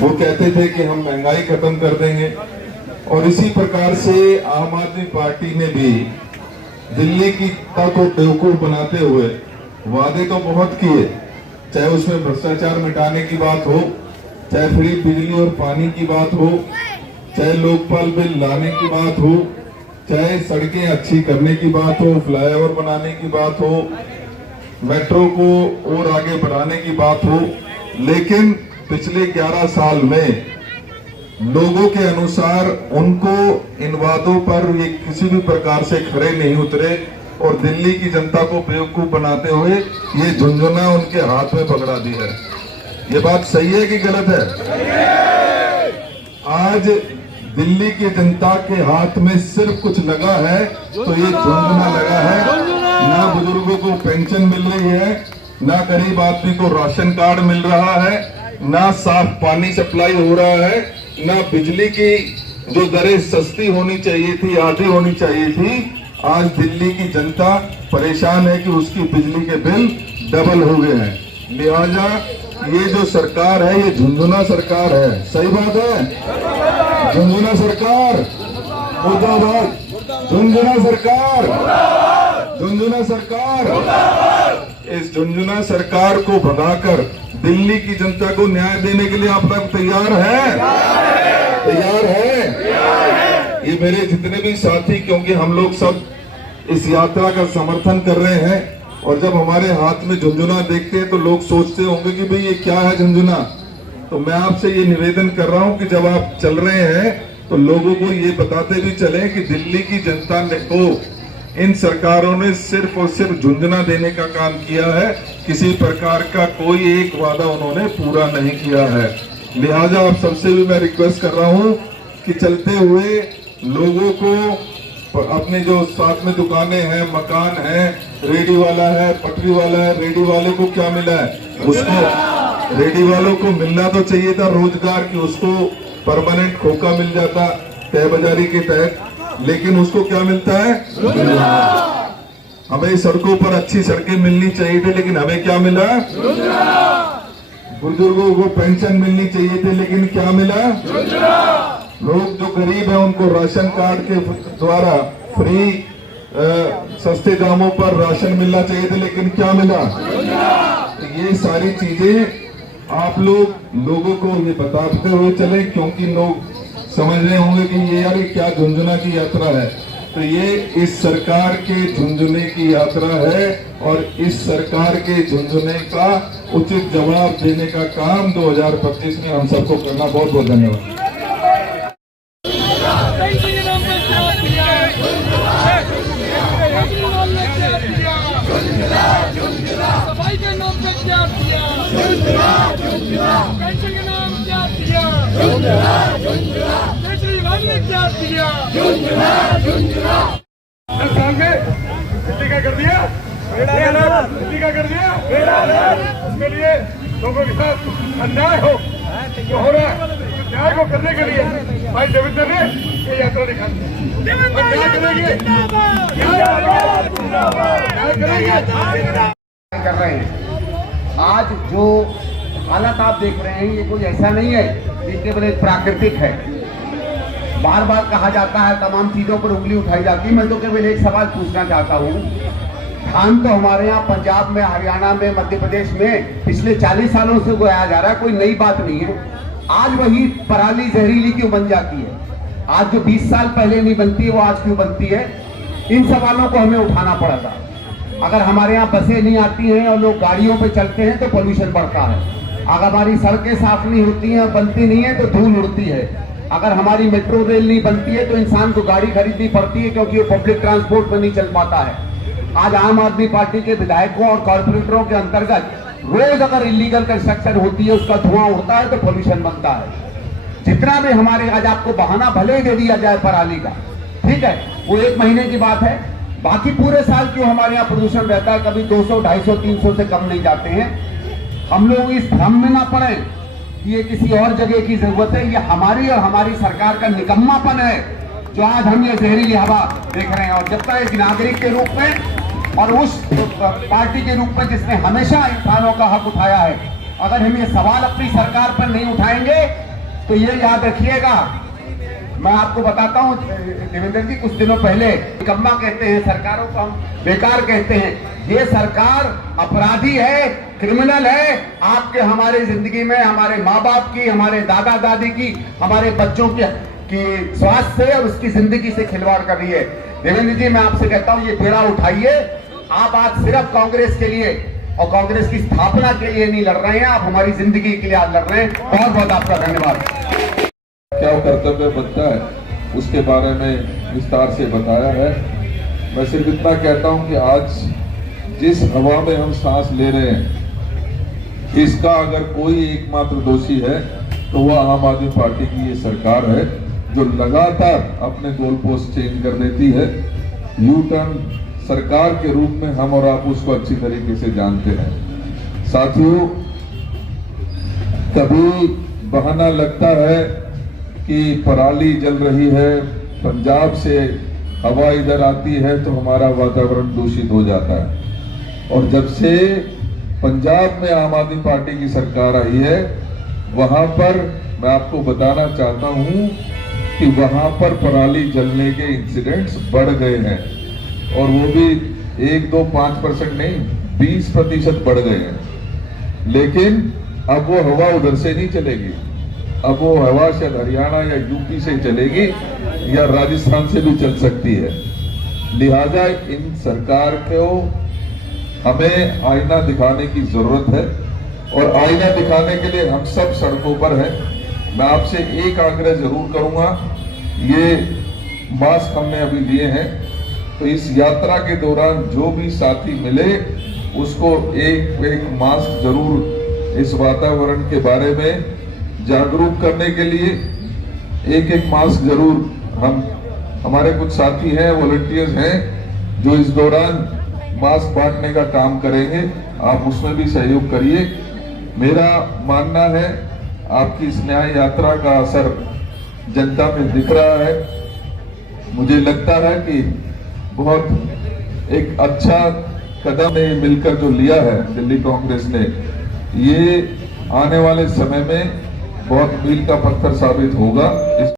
वो कहते थे कि हम महंगाई खत्म कर देंगे। और इसी प्रकार से आम आदमी पार्टी ने भी दिल्ली की को बेवकूफ बनाते हुए वादे तो बहुत किए, चाहे उसमें भ्रष्टाचार मिटाने की बात हो, चाहे फ्री बिजली और पानी की बात हो, चाहे लोकपाल बिल लाने की बात हो, चाहे सड़कें अच्छी करने की बात हो, फ्लाईओवर बनाने की बात हो, मेट्रो को और आगे बढ़ाने की बात हो। लेकिन पिछले 11 साल में लोगों के अनुसार उनको इन वादों पर ये किसी भी प्रकार से खरे नहीं उतरे और दिल्ली की जनता को बेवकूफ बनाते हुए ये झुंझुना उनके हाथ में पकड़ा दी है। ये बात सही है कि गलत है? आज दिल्ली की जनता के हाथ में सिर्फ कुछ लगा है तो ये झुंझुना लगा है। ना बुजुर्गों को पेंशन मिल रही है, ना गरीब आदमी को राशन कार्ड मिल रहा है, ना साफ पानी सप्लाई हो रहा है, ना बिजली की जो दरें सस्ती होनी चाहिए थी, आधी होनी चाहिए थी। आज दिल्ली की जनता परेशान है कि उसकी बिजली के बिल डबल हो गए हैं। लिहाजा ये जो सरकार है ये झुंझुना सरकार है। सही बात है? झुंझुना सरकार मुर्दाबाद, झुंझुना सरकार, झुंझुना सरकार। इस झुंझुना सरकार को भगाकर दिल्ली की जनता को न्याय देने के लिए आप लोग तैयार हैं? तैयार है? ये मेरे जितने भी साथी, क्योंकि हम लोग सब इस यात्रा का समर्थन कर रहे हैं और जब हमारे हाथ में झुंझुना देखते हैं तो लोग सोचते होंगे कि भाई ये क्या है झुंझुना। तो मैं आपसे ये निवेदन कर रहा हूं कि जब आप चल रहे हैं तो लोगों को ये बताते भी चले कि दिल्ली की जनता ने को इन सरकारों ने सिर्फ और सिर्फ झुंझुना देने का काम किया है, किसी प्रकार का कोई एक वादा उन्होंने पूरा नहीं किया है। लिहाजा आप सबसे भी मैं रिक्वेस्ट कर रहा हूं कि चलते हुए लोगों को अपने जो साथ में दुकानें हैं, मकान है, रेडी वाला है, पटरी वाला है, रेडी वाले को क्या मिला है? उसको रेडी वालों को मिलना तो चाहिए था रोजगार की, उसको परमानेंट खोखा मिल जाता तय बाजारी के तहत, लेकिन उसको क्या मिलता है? हमें सड़कों पर अच्छी सड़कें मिलनी चाहिए थी, लेकिन हमें क्या मिला? बुजुर्गों को पेंशन मिलनी चाहिए थी, लेकिन क्या मिला? लोग जो गरीब है उनको राशन कार्ड के द्वारा फ्री सस्ते दामों पर राशन मिलना चाहिए था, लेकिन क्या मिला? तो ये सारी चीजें आप लोगों को ये बताते हुए चले, क्योंकि लोग समझ रहे होंगे कि ये यार क्या झुंझुना की यात्रा है। तो ये इस सरकार के झुंझुने की यात्रा है और इस सरकार के झुंझुने का उचित जवाब देने का काम 2025 में हम सबको करना। बहुत बहुत धन्यवाद। सफाई के नाम पे क्या किया? पेंशन के नाम क्या किया? केजरीवाल ने क्या किया? दिल्ली का कर दिया, दिल्ली का कर दिया। उसके लिए लोगों के साथ अन्याय हो जो हो रहा है, न्याय को करने के लिए भाई देवेंद्र ने ये यात्रा निकाली। कर रहे हैं। आज जो हालत आप देख रहे हैं ये कोई ऐसा नहीं है कि केवल एक प्राकृतिक है। बार बार कहा जाता है, तमाम चीजों पर उंगली उठाई जाती है। मैं तो केवल एक सवाल पूछना चाहता हूँ। धान तो हमारे यहाँ पंजाब में, हरियाणा में, मध्य प्रदेश में पिछले 40 सालों से उगाया जा रहा है, कोई नई बात नहीं है। आज वही पराली जहरीली क्यों बन जाती है? आज जो 20 साल पहले नहीं बनती है वो आज क्यों बनती है? इन सवालों को हमें उठाना पड़ा था। अगर हमारे यहाँ बसें नहीं आती हैं और लोग गाड़ियों पे चलते हैं तो पोल्यूशन बढ़ता है। अगर हमारी सड़कें साफ नहीं होती हैं और बनती नहीं है तो धूल उड़ती है। अगर हमारी मेट्रो रेल नहीं बनती है तो इंसान को गाड़ी खरीदनी पड़ती है, क्योंकि वो पब्लिक ट्रांसपोर्ट में नहीं चल पाता है। आज आम आदमी पार्टी के विधायकों और कॉर्पोरेटरों के अंतर्गत रोज अगर इलीगल कंस्ट्रक्शन होती है, उसका धुआं उड़ता है तो पोल्यूशन बनता है। जितना भी हमारे, आज आपको बहाना भले ही दे दिया जाए पराली का, ठीक है, वो 1 महीने की बात है, बाकी पूरे साल क्यों हमारे यहाँ प्रदूषण रहता है? कभी 200, 250, 300 से कम नहीं जाते हैं। हम लोग इस भ्रम में ना पड़े कि ये किसी और जगह की जरूरत है। ये हमारी और हमारी सरकार का निकम्मापन है जो आज हम ये जहरीली हवा देख रहे हैं। और जब तक एक नागरिक के रूप में और उस पार्टी के रूप में जिसने हमेशा इंसानों का हक उठाया है, अगर हम ये सवाल अपनी सरकार पर नहीं उठाएंगे तो ये याद रखिएगा। मैं आपको बताता हूँ देवेंद्र जी, कुछ दिनों पहले निकम्मा कहते हैं सरकारों को, हम बेकार कहते हैं। ये सरकार अपराधी है, क्रिमिनल है। आपके हमारे जिंदगी में, हमारे माँ बाप की, हमारे दादा दादी की, हमारे बच्चों की स्वास्थ्य से और उसकी जिंदगी से खिलवाड़ कर रही है। देवेंद्र जी, मैं आपसे कहता हूँ ये बेड़ा उठाइए। आप आज सिर्फ कांग्रेस के लिए और कांग्रेस की स्थापना के लिए नहीं लड़ रहे हैं, आप हमारी जिंदगी के लिए आज लड़ रहे हैं। बहुत बहुत आपका धन्यवाद। क्या कर्तव्य बनता है उसके बारे में विस्तार से बताया है। मैं सिर्फ इतना कहता हूं कि आज जिस हवा में हम सांस ले रहे हैं, इसका अगर कोई एकमात्र दोषी है तो वह आम आदमी पार्टी की ये सरकार है, जो लगातार अपने गोल पोस्ट चेंज कर देती है। यू टर्न सरकार के रूप में हम और आप उसको अच्छी तरीके से जानते हैं। साथियों, कभी बहाना लगता है कि पराली जल रही है, पंजाब से हवा इधर आती है तो हमारा वातावरण दूषित हो जाता है। और जब से पंजाब में आम आदमी पार्टी की सरकार आई है, वहां पर मैं आपको बताना चाहता हूं कि वहां पर पराली जलने के इंसिडेंट्स बढ़ गए हैं, और वो भी 1-2-5% नहीं, 20% बढ़ गए हैं। लेकिन अब वो हवा उधर से नहीं चलेगी, अब वो हवा शायद हरियाणा या यूपी से चलेगी या राजस्थान से भी चल सकती है। लिहाजा इन सरकार को हमें आईना दिखाने की जरूरत है, और आईना दिखाने के लिए हम सब सड़कों पर हैं। मैं आपसे एक आग्रह जरूर करूंगा, ये मास्क हमने अभी लिए हैं, तो इस यात्रा के दौरान जो भी साथी मिले उसको एक मास्क जरूर इस वातावरण के बारे में जागरूक करने के लिए एक मास्क जरूर हमारे कुछ साथी हैं, वॉलंटियर्स हैं जो इस दौरान मास्क बांटने का काम करेंगे। आप उसमें भी सहयोग करिए। मेरा मानना है आपकी इस न्याय यात्रा का असर जनता में दिख रहा है। मुझे लगता है कि बहुत एक अच्छा कदम ने मिलकर जो लिया है दिल्ली कांग्रेस ने, ये आने वाले समय में बहुत मील का पत्थर साबित होगा।